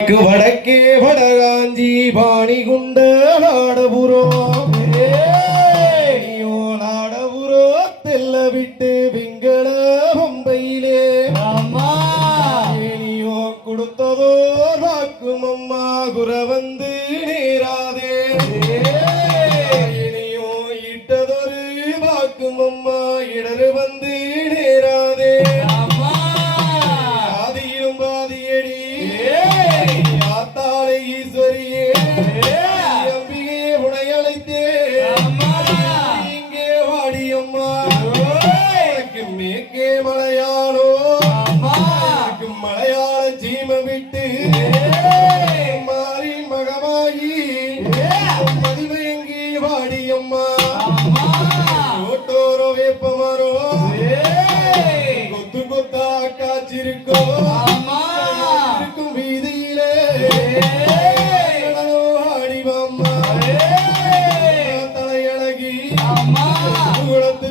வடக்கே வடகாஞ்சி பாணி குண்ட நாடபுரோ நாடபுரோ தெல்ல விட்டு வெங்கட பம்பையிலே நீயோ கொடுத்ததோ வாக்கும் அம்மா குர வந்து நேராதே நீயோ இட்டதொரு வாக்கும் அம்மா இடரு வந்து நேராதே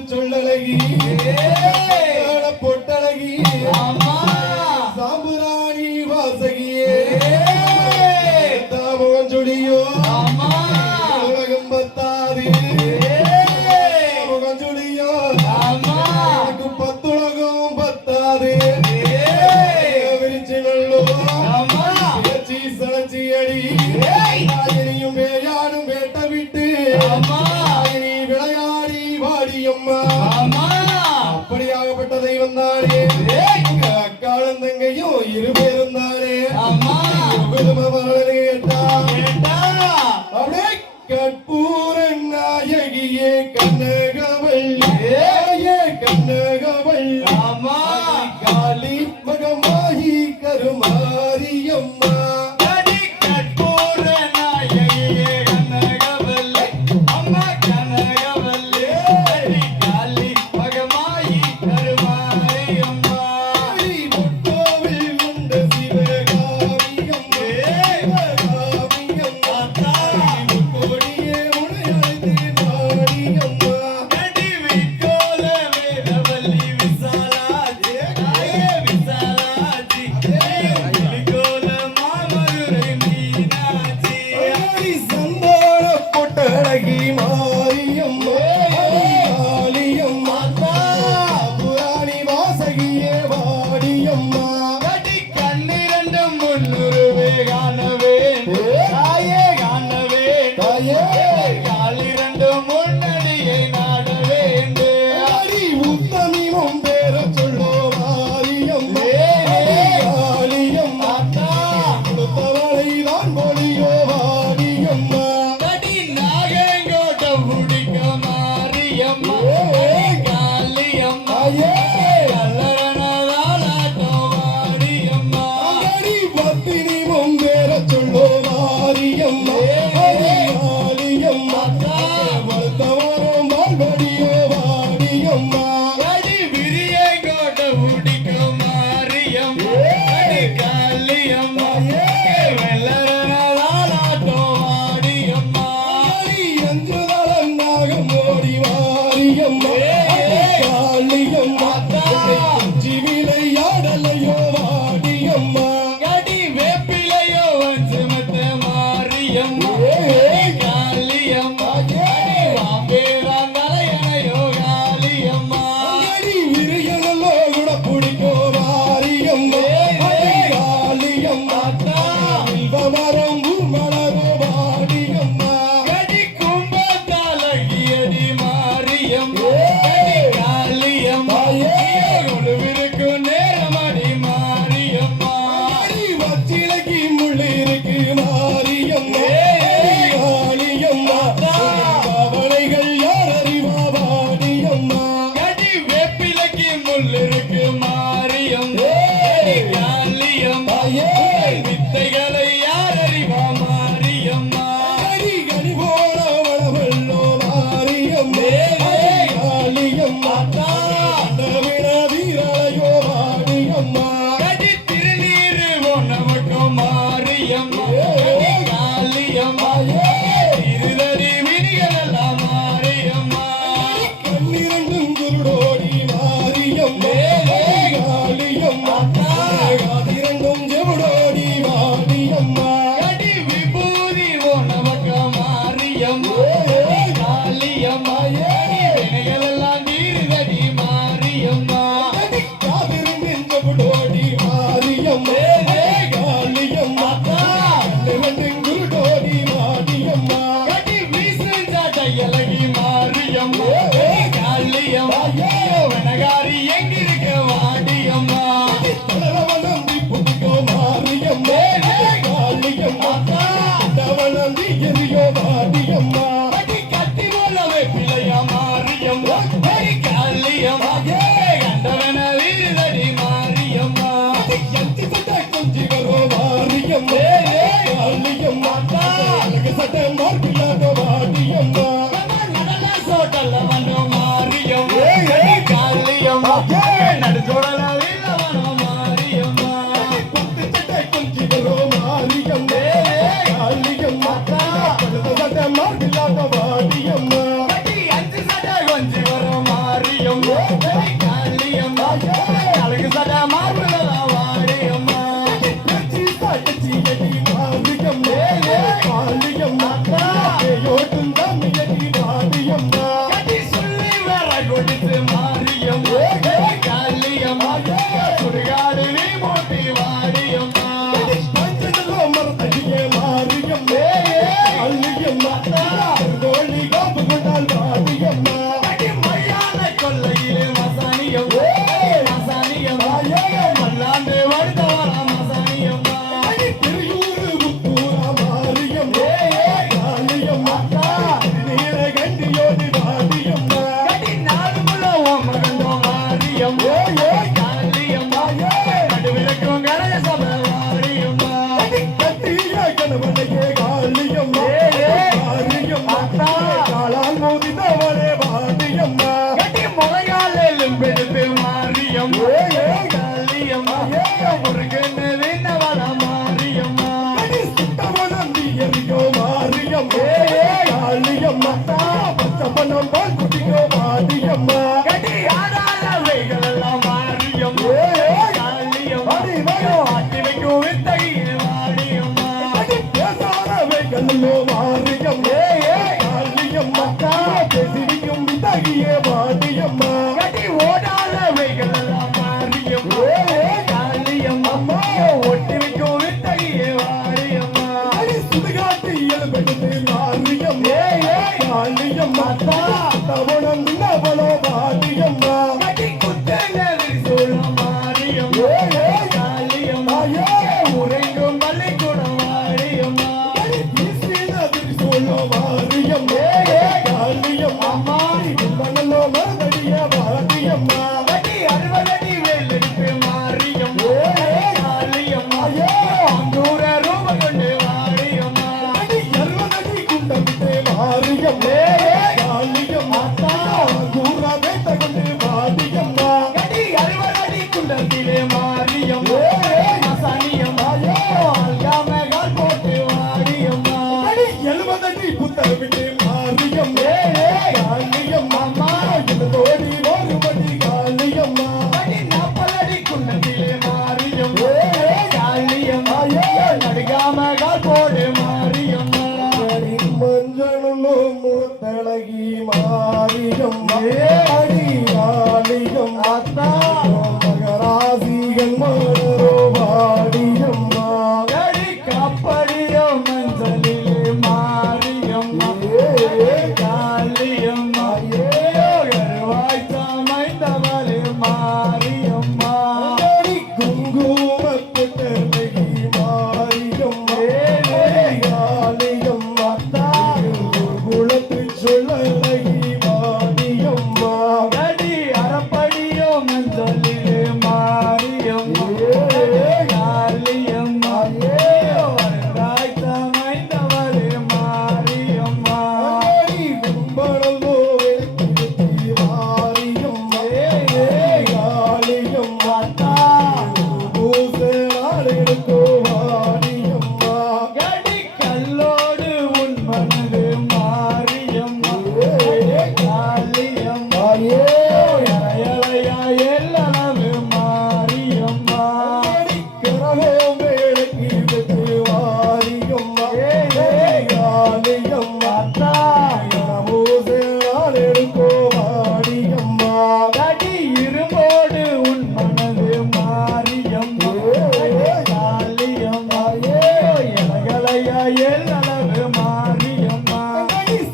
சொல்லழகி பொட்டழகி சாம்புராணி வாசகியே தாமகம் சொடியோ உலகம் பத்தாது முகம் சொடியோ பத்துலகம் பத்தாது விரிச்சு நல்லோ பேச்சு சலச்சி அடி இனியும் வேயானும் வேட்ட விட்டு இனி விளையாடி வாடியம்மா அப்படியாகப்பட்ட தெய்வம் தானே அக்காலும் தங்கையும் இருபேரும் தானே அப்படியே கற்பூர நாயகியே கண்ணகவல்லியே கண்ணகவல்லி காளி மகமாயி கருமாரியம்மா காலியம் காலியம் மாரியம்மா காளியம்மா பழுத சட்டை மார்பில்லாத வாடியம்மா அஞ்சு சட்டை கொஞ்சி வரும் மாரியம்மா காளியம்மா அழகு சட்டை மார்பில் வாடியம்மா மாரியம்மா காளியம்மா ஓட்டும் தாமியடி வாடியம்மா சொல்லி வேற கொடுத்து மாரியம்மா காளியம்மா சுடுகாடு நீ மூட்டி வாடியம்மா மரத்தடியே மாரியம்மா காளியம்மா கோழி காப்பு கொண்டால் வாடியம்மா மயான கொல்லையிலே மசானியம்மா மசானியம்மா மல்லாண்டு வருதவர மசானியம்மா திருயூரு முத்தூரா மாரியம்மா காளியம்மா நீலகண்டியோடி வாடியம்மா நாடு முழுவதும் மகந்தோ மாரியம்மா காளியம்மா நடுவிலக்கும் கனக சபை வாடியம்மா கட்டிய கணவனையே காளியம்மா காளியம்மா காளால் மோதினவளே வாடியம்மா முளையாலும் பெடுத்து மாரியம்மா காளியம்மா முருகன்னு விண்ணவள மாரியம்மா சுத்தமனம் நீயறியோ மாரியம்மா காளியம்மா பச்சப்பனம் பால் குடியோ வாடியம்மா ஆடாதவைகள் எல்லாம் மாரியம்மா காளியம்மா ஆட்டி வைக்கும் வித்தகையே வாடியம்மா பேசாதவைகளோ மாரியம்மா காளியம்மா பேசியும் வித்தகியே வாடியம்மா ஓடாதவைகள் எல்லாம் மாரியம்மா காளியம்மா ஒட்டி வைக்கும் வித்தகையே வாடியம்மா சுடுகாட்டு இயல்பெடுத்து மாரியம்மா காளியம்மா தவணம் நவளோ வாடியம்மா சொல்லும் மாரியம்மா காளியம்மா உறைங்கும் பள்ளிக்கூடம் வாடியம்மா சொல்ல மாரியம்மா காளியம்மா மணலோ மரதடிய வாடியம்மா 60 அடி வேலெடுத்து மாரியம்மா காளியம்மா அங்கூர ரூப கொண்டு வாடியம்மா 60 அடி குண்டமிட்டு மாரியம்மா காளியம்மா கூற வேட்ட கொண்டு வாடியம்மா 60 அடி குண்டத்திலே மாரியம்மா மசானியம்மா அல்காம கால் போட்டு வாடியம்மா 70 அடி புத்தமிட்டு மாரியம்மா காளியம்மா தோடி ஓடுபடி காளியம்மா 40 அடி குண்டத்திலே மாரியம்மா காளியம்மா நடுகாம கால் போடு மாரியம்மா மஞ்சளோ மூத்தழகி மாரியம்மா அடி காளியம்மா மகராசிகள் மலரோ வாடியம்மா காப்படியோ மஞ்சளிலே மாரியம்மா காளியம்மா கருவாய் சமைந்தவளே மாரியம்மா குங்குமப்பட்டழகி மாரியம்மா காளியம்மா குலத்து சொல்லழகி மாரியம்மா அறப்படியோ மஞ்சளிலே மாரியம்மா காளியம்மா கருவாய் சமைந்தவளே மாரியம்மா கும்பளோ மாரியம்மா காளியம்மா பூசலாடுக்கோ வாடியம்மா கல்லோடு உன் மனது மாரியம்மா காளியம்மா இளையா எல்லளவு மாரியம்மா கரகம் வேலைக்கு வெட்டு வாரியம்மா காளியம்மா பூசலாடுக்கோ வாடியம்மா இரும்போடு உன் மனது மாரியம்மா காளியம்மா இளையா எல்லளவு மாரியம்மா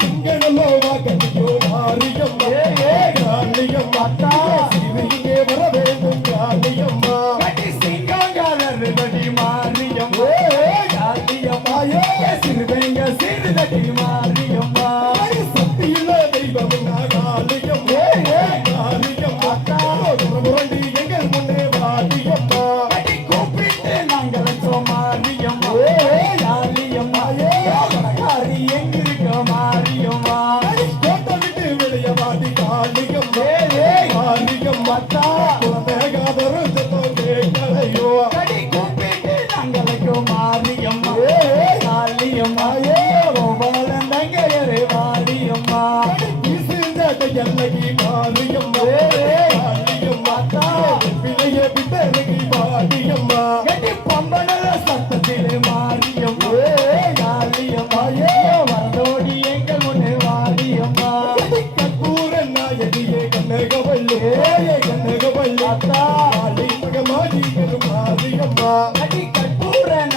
சிங்களமோ வாக்கோ மாரியம்மா காளியம்மா இங்கே வர வேண்டும் காளியம்மா சிங்கங்காரடி மாரியம்மா காளியம்மா சிறுவைங்க சிறுதடி மாரியம்மா சக்தியுள்ள தெய்வம் காளியம்மா காளியம்மா முரண்டி எங்கள் முன்னே வாடியம்மா கூப்பிட்டு நாங்கள் மாரியம்மா காளியம்மா காரி எங்கிருக்க மாரியம்மா கோட்டை விட்டு வெளிய வாடி காளியம்மா காளியம்மா குலதேகாதரும் சத்தம் கேட்கலையோ கூப்பிட்டு நாங்களுக்கு மாரியம்மா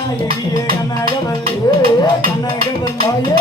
நாயகியே கனகவல்லி கனகவல்லியே